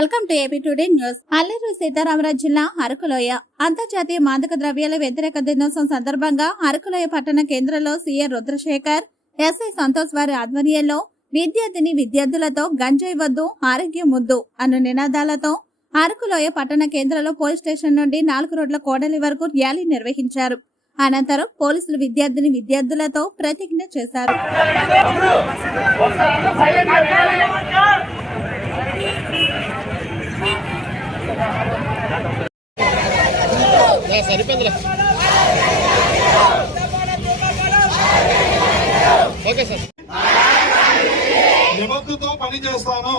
Welcome to AP today news. Alluri Sitaramaraju జిల్లా అరకులోయ. అంతర్జాతీయ మాదక ద్రవ్యాల వ్యతిరేక దినోత్సవం సందర్భంగా అరకులోయ పట్టణ కేంద్రంలో సీఎం రుద్రశేఖర్ ఎస్ఐ సంతోష్ వారి ఆధ్వర్యంలో విద్యార్థిని విద్యార్థులతో గంజాయి వద్దు ఆరోగ్యం ముద్దు అన్న నినాదాలతో అరకులోయ పట్టణ కేంద్రంలో పోలీస్ స్టేషన్ నుండి నాలుగు రోడ్ల కోడలి వరకు ర్యాలీ నిర్వహించారు. అనంతరం పోలీసులు విద్యార్థిని విద్యార్థులతో ప్రతిజ్ఞ చేశారు. సరిపోయిందిలే ఓకే సార్. నిబద్ధతో పని చేస్తాను.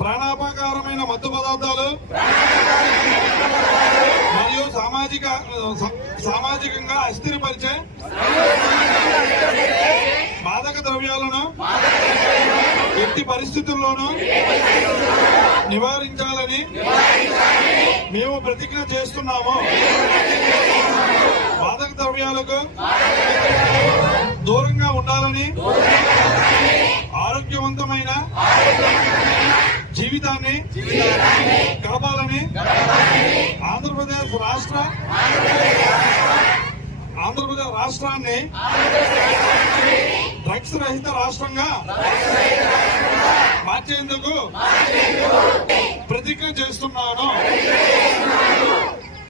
ప్రాణాపాకారమైన మత్తు పదార్థాలు మరియు సామాజిక సామాజికంగా అస్థిరపరిచే మాదక ద్రవ్యాలను ఎట్టి పరిస్థితుల్లోనూ నివారించాలని మేము ప్రతిజ్ఞ చేస్తున్నాము. మాదక ద్రవ్యాలకు దూరంగా ఉండాలని ఆరోగ్యవంతమైన జీవితాన్ని గడపాలని ఆంధ్రప్రదేశ్ రాష్ట్ర ఆంధ్రప్రదేశ్ రాష్ట్రాన్ని డ్రగ్స్ రహిత రాష్ట్రంగా మార్చేందుకు ప్రతిజ్ఞ చేస్తున్నాను.